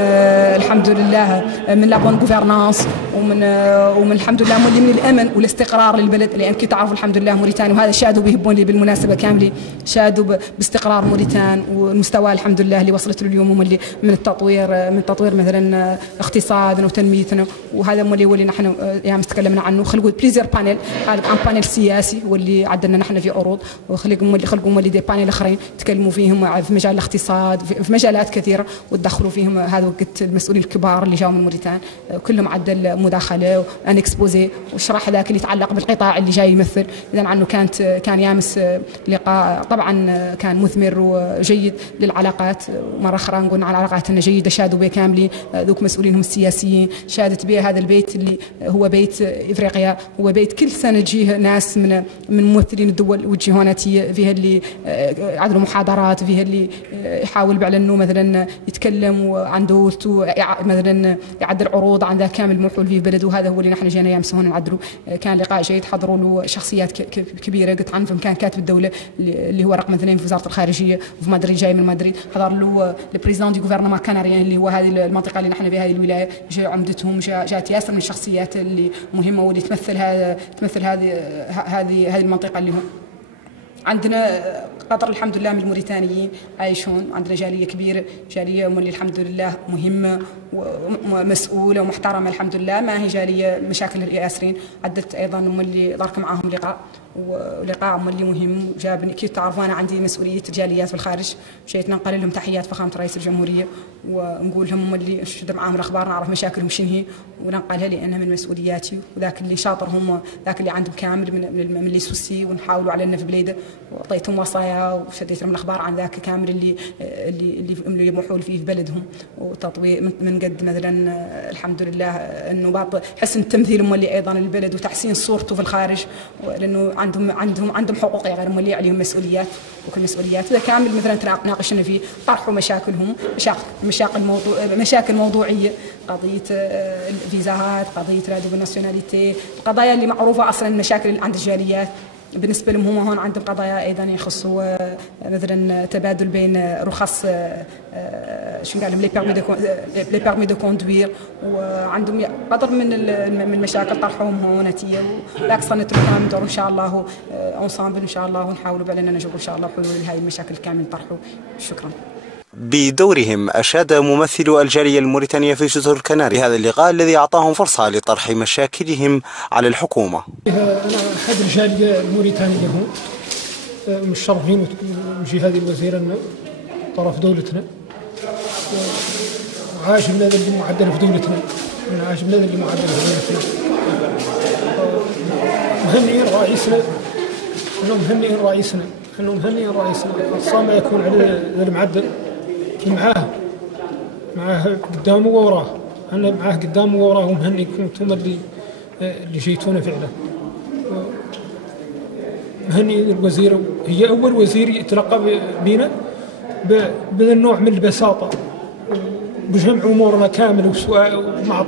الحمد لله من لا بون غوفرنانس ومن الحمد لله من الامن والاستقرار للبلد، لان كي تعرفوا الحمد لله موريتان، وهذا شادوا بيهبون لي بالمناسبه كاملين، شادوا باستقرار موريتان والمستوى الحمد لله اللي وصلت له اليوم، هم من التطوير مثلا اقتصادنا وتنميتنا، وهذا اللي نحن يعني تكلمنا عنه. خلقوا بليزير بانيل، هذا بانيل سياسي واللي عندنا نحن في عروض، وخلقوا دي بانيل اخرين تكلموا فيهم في مجال الاقتصاد في مجالات كثيره، وتدخلوا فيهم هذا وقت المسؤولين الكبار اللي جاوا من موريتان كلهم عدل مداخله وان اكسبوزي وشرح ذاك اللي يتعلق بالقطاع اللي جاي يمثل. اذا عنه كان يامس لقاء طبعا كان مثمر وجيد للعلاقات، مره اخرى نقول على علاقاتنا جيده، شادوا به كاملين ذوك مسؤولينهم السياسيين، شادت به هذا البيت اللي هو بيت افريقيا، هو بيت كل سنه تجيه ناس من ممثلين الدول والجهوناتيه، فيها اللي عدلوا محاضرات، فيها اللي يحاول على انه مثلا يتكلم وعنده مثلا يعدل عروض عنده كامل موحول في بلده، وهذا هو اللي نحن جينا يامس هون نعدلوا. كان لقاء جيد، حضروا له شخصيات كبيره، قلت عنهم كان كاتب الدوله اللي هو رقم 2 في وزاره الخارجيه وفي مدريد، جاي من مدريد، حضر له البريزيدون دي غوفرنمون كناريان اللي هو هذه المنطقه اللي نحن في هذه الولايه، جاء عمدتهم، جاءت ياسر من الشخصيات اللي مهمه واللي تمثل هذه المنطقه اللي هم عندنا. قطر الحمد لله من الموريتانيين عايشون، عندنا جاليه كبيره، جاليه اللي الحمد لله مهمه ومسؤوله ومحترمه الحمد لله، ما هي جاليه مشاكل الياسرين. عدت ايضا اللي ضرك معاهم لقاء ولقاء ملي مهم جابني. كيف تعرفوا أنا عندي مسؤولية جاليات في الخارج، مشيت ننقل لهم تحيات فخامة رئيس الجمهورية ونقول لهم ملي نشد معاهم الأخبار، نعرف مشاكلهم شنو هي وننقلها لأنها من مسؤولياتي، وذاك اللي شاطر هم ذاك اللي عندهم كامل من اللي سوسي ونحاولوا علينا في بليده، وأعطيتهم وصايا وشديت لهم الأخبار عن ذاك كامل اللي يمحول فيه في بلدهم، وتطوير من قد مثلا الحمد لله انه حسن تمثيل مولي ايضا البلد وتحسين صورته في الخارج، لانه عندهم حقوق غير مولي عليهم مسؤوليات، وكل مسؤوليات اذا كامل مثلا تناقشنا فيه طرحوا مشاكلهم، مشاكل موضوعيه، قضيه الفيزاات، قضيه راديو بالناسيوناليتي، القضايا اللي معروفه اصلا المشاكل اللي عند الجاليات بالنسبه لهم. هم هون عندهم قضايا ايضا يخصوا مثلا تبادل بين رخص شو قال لي بيرمي دو كوندوير، وعندهم قدر من المشاكل طرحوهم هون نتيه، وبالعكس نتركها ندور ان شاء الله اونسامبل ان شاء الله، ونحاولوا بعدين نجيب ان شاء الله حلول لهذه المشاكل كامل طرحوا. شكرا. بدورهم أشاد ممثل الجالية الموريتانية في جزر الكناري هذا اللقاء الذي أعطاهم فرصة لطرح مشاكلهم على الحكومة. أنا أحد الجالية الموريتانية هون، مشرفين وجهاد الوزير لنا طرف دولتنا، عاجبنا ذا اللي معدل في دولتنا، عاجبنا ذا اللي معدل في دولتنا، مهنئين رئيسنا، مهنئين رئيسنا الصامع يكون على ذا المعدل معاه قدامه ووراه، أنا معاه قدامه ووراه، ومهنئكم انتم اللي جيتونا فعلا. مهنئ الوزير، هي أول وزير يتلقى بينا بهذا النوع من البساطة، بجمع أمورنا كامل ومع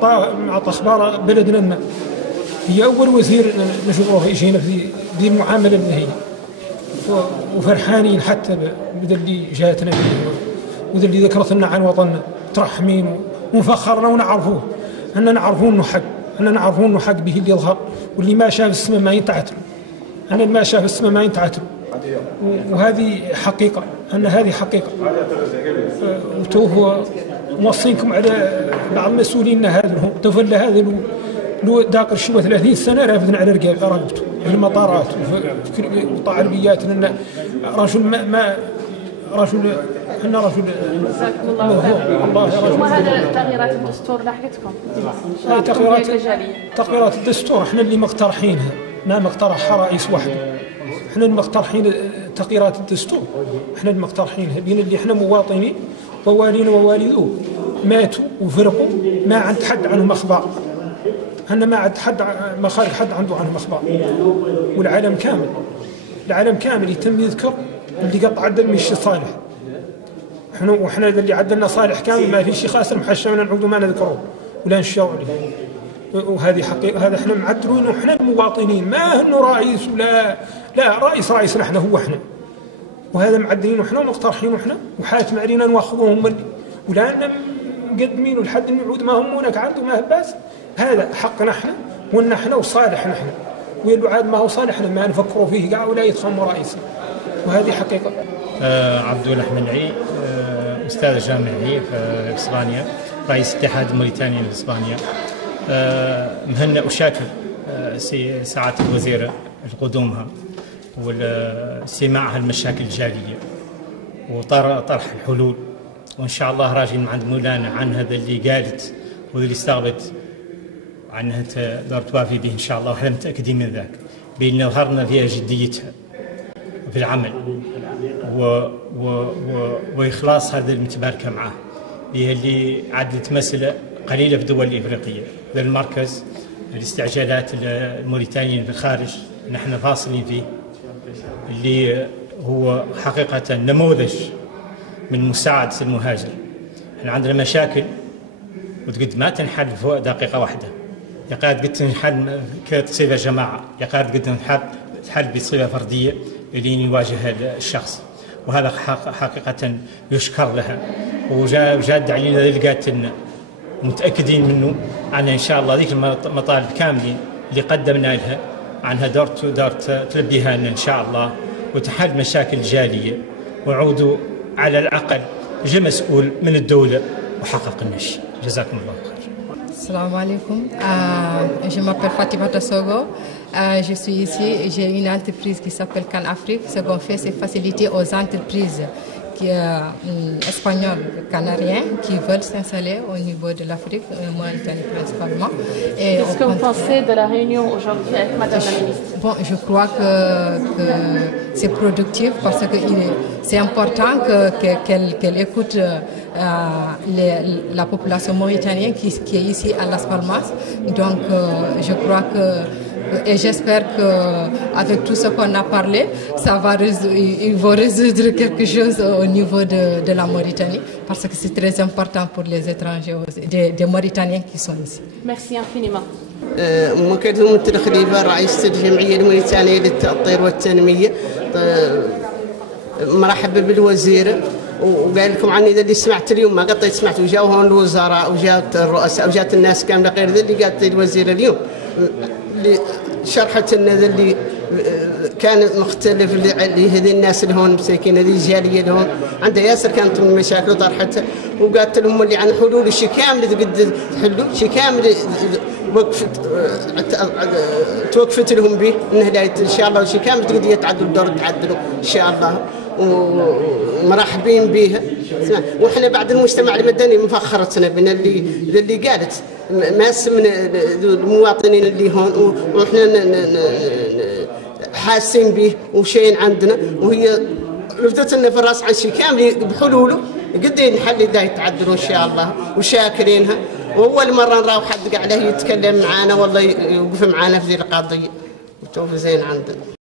أخبار بلدنا لنا. هي أول وزير نشوفه يجينا في ذي المعاملة اللي هي، وفرحانين حتى بذا اللي جاتنا فيه وذا اللي ذكرت لنا عن وطننا، مترحمين ونفخرنا ونعرفوه، أننا نعرفوه إنه حق، به اللي يظهر، واللي ما شاف السماء ما ينتعتل، أنا ما شاف السماء ما ينتعتل، وهذه حقيقة، هذه حقيقة. وتوه موصينكم على بعض مسؤولينا هذا تفل هذا لو داقر شوى 30 سنة رافدنا على رقبته في المطارات وفي قطاع البيات، لأن رجل ما رجل احنا رجل الله هذا تغييرات الدستور لاحقتكم؟ تغييرات الدستور احنا اللي مقترحينها، ما مقترحها رئيس وحده، احنا المقترحين تغييرات الدستور، احنا المقترحينها، بين اللي احنا مواطنين ووالينا ووالدوه ماتوا وفرقوا، ما عند حد عنهم اخبار، احنا ما عند حد، ما خارج حد عنده عنهم اخبار، والعالم كامل يتم يذكر اللي قطع عدل من الشيء صالح، احنا اللي عدلنا صالح كامل، ما في شيء خاسر محشمنا نعود ما نذكره ولا نشاور عليه، وهذه حقيقة. هذا احنا معدلين واحنا المواطنين، ما انه رئيس ولا لا، رئيسنا احنا هو احنا، وهذا معدلين واحنا ومقترحين واحنا، وحاتم علينا نواخذوهم ولا مقدمين لحد النعود ما هم هناك عنده ما باس، هذا حقنا احنا وان احنا وصالحنا احنا، ويلو عاد ما هو صالحنا ما نفكروا فيه كاع ولا يتخموا رئيسنا، وهذه حقيقة. عبد الأحمنعي، أستاذ جامعي في إسبانيا، رئيس اتحاد موريتانيا في إسبانيا. مهنئ وشاكر سعادة الوزيرة لقدومها واستماعها المشاكل الجالية وطرح الحلول، وإن شاء الله راجعين عند مولانا عن هذا اللي قالت واللي استغربت عنها دار توافي به إن شاء الله، وإحنا متأكدين من ذاك، بأن ظهرنا فيها جديتها في العمل وإخلاص هذا المتباركة معه، هي اللي عدت مسألة قليلة في الدول الإفريقية، ذا المركز الاستعجالات الموريتانيين في الخارج نحن فاصلين فيه، اللي هو حقيقة نموذج من مساعدة المهاجر. احنا عندنا مشاكل وتقد ما تنحل في دقيقة واحدة، يقعد قد تنحل كتصيبها جماعة، يقعد قد تنحل بصيغة فردية اللي يواجه الشخص، وهذا حقيقة يشكر لها، وجاد علينا اللي قالت لنا متأكدين منه أن إن شاء الله ذيك المطالب كاملين اللي قدمنا لها عنها دار تلبيها لنا إن شاء الله، وتحل مشاكل الجالية، وعودوا على الأقل جاء مسؤول من الدولة وحقق النشي. جزاكم الله خير. Assalamu alaikum. Je m'appelle Fatima Tassogo. Je suis ici et j'ai une entreprise qui s'appelle Can Afrique. Ce qu'on fait, c'est faciliter aux entreprises espagnols, canariens qui veulent s'installer au niveau de l'Afrique, Mauritanie principalement. Qu'est-ce que vous pensez de la réunion aujourd'hui avec Madame la ministre? Bon, je crois que c'est productif parce que c'est important qu'elle écoute la population mauritanienne qui est ici à Las Palmas. Donc, je crois que et j'espère qu'avec tout ce qu'on a parlé, ils vont résoudre quelque chose au niveau de la Mauritanie, parce que c'est très important pour les étrangers, des Mauritaniens qui sont ici. Merci infiniment. مكرم الخليفة رئيسة الجمعية الموريتانية للتأطير والتنمية، مرحبا بالوزير. وقال لكم عني ذا اللي سمعت اليوم، ما قطيت سمعت، وجاوا هون الوزراء وجات الرؤساء وجات الناس كامله غير ذا اللي قالت الوزير اليوم، اللي شرحت لنا ذا اللي كان مختلف لهذه الناس اللي هون مساكين، هذه الجاليه اللي هون عندها ياسر كانت من مشاكل وطرحتها، وقالت لهم اللي عن حلول شي كامل تقد تحلوا شي كامل توقفت لهم به انه ان شاء الله شي كامل تقد يتعدلوا الدور تعدلوا ان شاء الله، ومرحبين بها. واحنا بعد المجتمع المدني مفخرتنا بنا اللي قالت ماس من المواطنين اللي هون، واحنا حاسين به وشين عندنا، وهي لفتت لنا في الراس عن شيء كامل بحلوله قد نحل دا يتعدلوا ان شاء الله، وشاكرينها. واول مره نراو حد قاعد يتكلم معانا والله يوقف معانا في ذي القضيه، وتوفي زين عندنا.